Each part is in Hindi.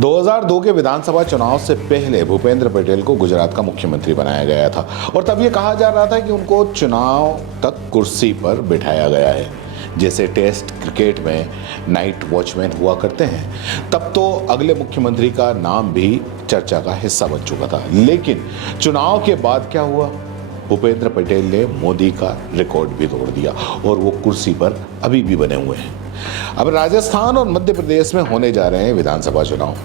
2002 के विधानसभा चुनाव से पहले भूपेंद्र पटेल को गुजरात का मुख्यमंत्री बनाया गया था और तब ये कहा जा रहा था कि उनको चुनाव तक कुर्सी पर बिठाया गया है। जैसे टेस्ट क्रिकेट में नाइट वॉचमैन हुआ करते हैं, तब तो अगले मुख्यमंत्री का नाम भी चर्चा का हिस्सा बन चुका था। लेकिन चुनाव के बाद क्या हुआ? भूपेंद्र पटेल ने मोदी का रिकॉर्ड भी तोड़ दिया और वो कुर्सी पर अभी भी बने हुए हैं। अब राजस्थान और मध्य प्रदेश में होने जा रहे हैं विधानसभा चुनाव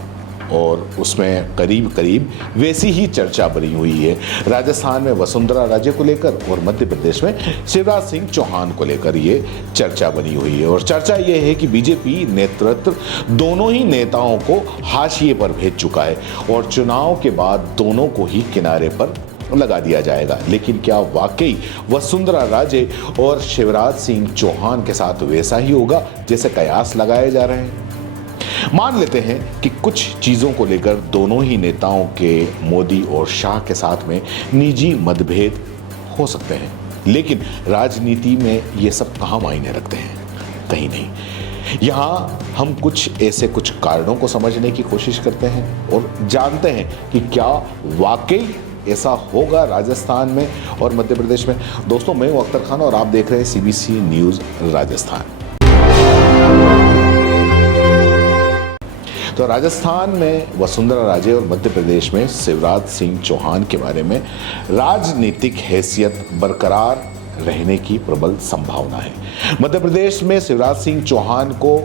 और उसमें करीब करीब वैसी ही चर्चा बनी हुई है। राजस्थान में वसुंधरा राजे को लेकर और मध्य प्रदेश में शिवराज सिंह चौहान को लेकर ये चर्चा बनी हुई है। और चर्चा ये है कि बीजेपी नेतृत्व दोनों ही नेताओं को हाशिए पर भेज चुका है और चुनाव के बाद दोनों को ही किनारे पर लगा दिया जाएगा। लेकिन क्या वाकई वसुंधरा राजे और शिवराज सिंह चौहान के साथ वैसा ही होगा जैसे कयास लगाए जा रहे हैं? मान लेते हैं कि कुछ चीजों को लेकर दोनों ही नेताओं के, मोदी और शाह के साथ में निजी मतभेद हो सकते हैं, लेकिन राजनीति में ये सब कहाँ मायने रखते हैं? कहीं नहीं। यहाँ हम कुछ ऐसे कुछ कारणों को समझने की कोशिश करते हैं और जानते हैं कि क्या वाकई ऐसा होगा राजस्थान में और मध्य प्रदेश में। दोस्तों, मैं हूं अख्तर खान और आप देख रहे हैं सीबीसी न्यूज राजस्थान। तो राजस्थान में वसुंधरा राजे और मध्य प्रदेश में शिवराज सिंह चौहान के बारे में राजनीतिक हैसियत बरकरार रहने की प्रबल संभावना है। मध्य प्रदेश में शिवराज सिंह चौहान को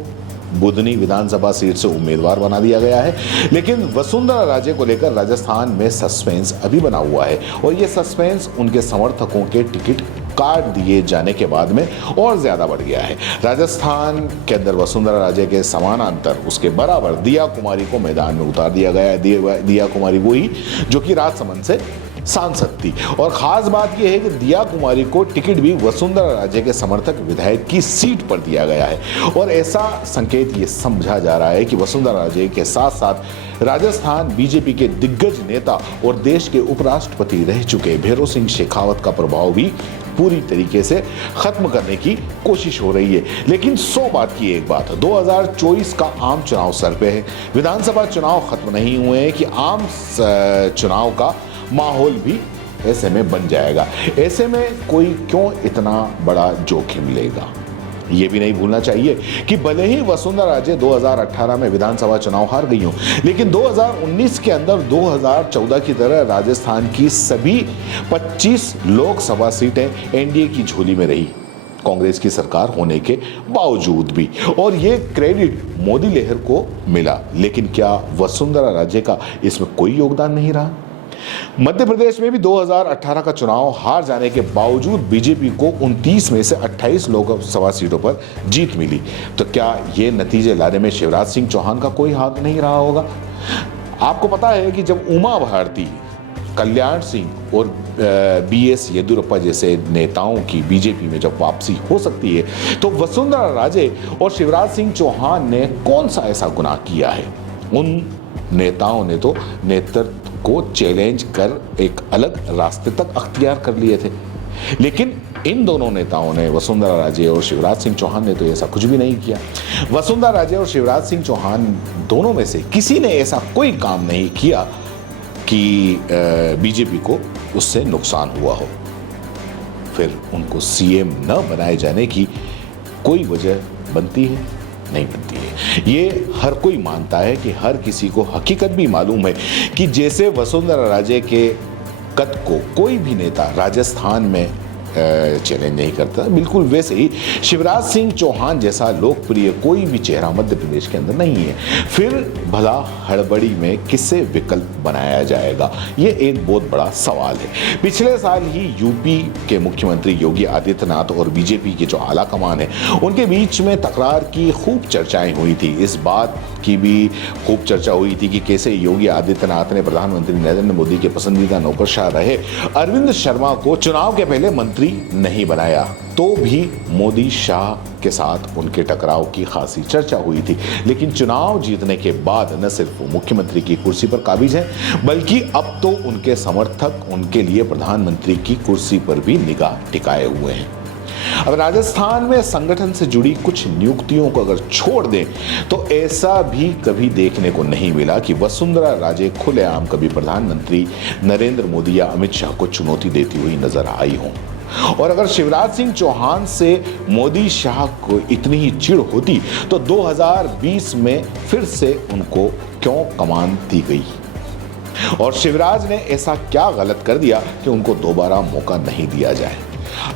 बुधनी विधानसभा सीट से उम्मीदवार बना दिया गया है, लेकिन वसुंधरा राजे को लेकर राजस्थान में सस्पेंस अभी बना हुआ है और यह सस्पेंस उनके समर्थकों के टिकट काट दिए जाने के बाद में और ज्यादा बढ़ गया है। राजस्थान के अंदर वसुंधरा राजे के समानांतर उसके बराबर दिया कुमारी को मैदान में उतार दिया गया है। दिया कुमारी वही जो कि राजसमंद से सांसद थी और खास बात यह है कि दिया कुमारी को टिकट भी वसुंधरा राजे के समर्थक विधायक की सीट पर दिया गया है और ऐसा संकेत ये समझा जा रहा है कि वसुंधरा राजे के साथ साथ राजस्थान बीजेपी के दिग्गज नेता और देश के उपराष्ट्रपति रह चुके भैरों सिंह शेखावत का प्रभाव भी पूरी तरीके से खत्म करने की कोशिश हो रही है। लेकिन 100 बात की एक बात है, 2024 का आम चुनाव सर पे है। विधानसभा चुनाव खत्म नहीं हुए हैं कि आम चुनाव का माहौल भी ऐसे में बन जाएगा। ऐसे में कोई क्यों इतना बड़ा जोखिम लेगा? ये भी नहीं भूलना चाहिए कि भले ही वसुंधरा राजे 2018 में विधानसभा चुनाव हार गई हो, लेकिन 2019 के अंदर 2014 की तरह राजस्थान की सभी 25 लोकसभा सीटें एनडीए की झोली में रही, कांग्रेस की सरकार होने के बावजूद भी, और ये क्रेडिट मोदी लहर को मिला। लेकिन क्या वसुंधरा राजे का इसमें कोई योगदान नहीं रहा? मध्य प्रदेश में भी 2018 का चुनाव हार जाने के बावजूद बीजेपी को 29 में से 28 लोकसभा सीटों पर जीत मिली। तो क्या ये नतीजे लाने में शिवराज सिंह चौहान का कोई हाथ नहीं रहा होगा? आपको पता है कि जब उमा भारती, कल्याण सिंह और बीएस येदियुरप्पा जैसे नेताओं की बीजेपी में जब वापसी हो सकती है, तो वसुंधरा राजे और शिवराज सिंह चौहान ने कौन सा ऐसा गुनाह किया है? उन नेताओं ने तो नेतृत्व को चैलेंज कर एक अलग रास्ते तक अख्तियार कर लिए थे, लेकिन इन दोनों नेताओं ने, वसुंधरा राजे और शिवराज सिंह चौहान ने, तो ऐसा कुछ भी नहीं किया। वसुंधरा राजे और शिवराज सिंह चौहान दोनों में से किसी ने ऐसा कोई काम नहीं किया कि बीजेपी को उससे नुकसान हुआ हो। फिर उनको सीएम न बनाए जाने की कोई वजह बनती है? नहीं बनती है। ये हर कोई मानता है कि हर किसी को हकीकत भी मालूम है कि जैसे वसुंधरा राजे के कद को कोई भी नेता राजस्थान में चैलेंज नहीं करता, बिल्कुल वैसे ही शिवराज सिंह चौहान जैसा लोकप्रिय कोई भी चेहरा मध्य प्रदेश के अंदर नहीं है। फिर भला हड़बड़ी में किससे विकल्प बनाया जाएगा, ये एक बहुत बड़ा सवाल है। पिछले साल ही यूपी के मुख्यमंत्री योगी आदित्यनाथ और बीजेपी के जो आला कमान है, उनके बीच में तकरार की खूब चर्चाएं हुई थी। इस बात की भी खूब चर्चा हुई थी कि कैसे योगी आदित्यनाथ ने प्रधानमंत्री नरेंद्र मोदी के पसंदीदा नौकरशाह रहे अरविंद शर्मा को चुनाव के पहले मंत्री नहीं बनाया, तो भी मोदी शाह के साथ उनके टकराव की खासी चर्चा हुई थी। लेकिन चुनाव जीतने के बाद न सिर्फ वो मुख्यमंत्री की कुर्सी पर काबिज हैं, बल्कि अब तो उनके समर्थक उनके लिए प्रधानमंत्री की कुर्सी पर भी निगाह टिकाए हुए हैं। अब राजस्थान में संगठन से जुड़ी कुछ नियुक्तियों को अगर छोड़ दें तो ऐसा भी कभी देखने को नहीं मिला कि वसुंधरा राजे खुलेआम कभी प्रधानमंत्री नरेंद्र मोदी या अमित शाह को चुनौती देती हुई नजर आई हो। और अगर शिवराज सिंह चौहान से मोदी शाह को इतनी ही चिढ़ होती तो 2020 में फिर से उनको क्यों कमान दी गई, और शिवराज ने ऐसा क्या गलत कर दिया कि उनको दोबारा मौका नहीं दिया जाए।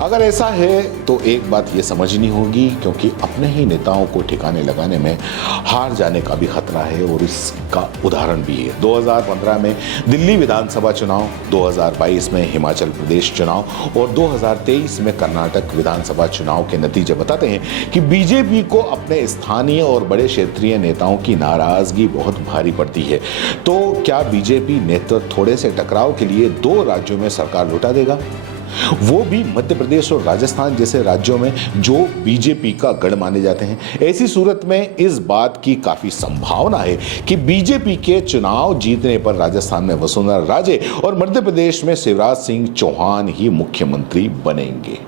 अगर ऐसा है तो एक बात ये समझनी होगी, क्योंकि अपने ही नेताओं को ठिकाने लगाने में हार जाने का भी खतरा है, और इसका उदाहरण भी है 2015 में दिल्ली विधानसभा चुनाव, 2022 में हिमाचल प्रदेश चुनाव और 2023 में कर्नाटक विधानसभा चुनाव के नतीजे बताते हैं कि बीजेपी को अपने स्थानीय और बड़े क्षेत्रीय नेताओं की नाराजगी बहुत भारी पड़ती है। तो क्या बीजेपी नेतृत्व थोड़े से टकराव के लिए 2 राज्यों में सरकार लुटा देगा, वो भी मध्य प्रदेश और राजस्थान जैसे राज्यों में जो बीजेपी का गढ़ माने जाते हैं। ऐसी सूरत में इस बात की काफी संभावना है कि बीजेपी के चुनाव जीतने पर राजस्थान में वसुंधरा राजे और मध्य प्रदेश में शिवराज सिंह चौहान ही मुख्यमंत्री बनेंगे।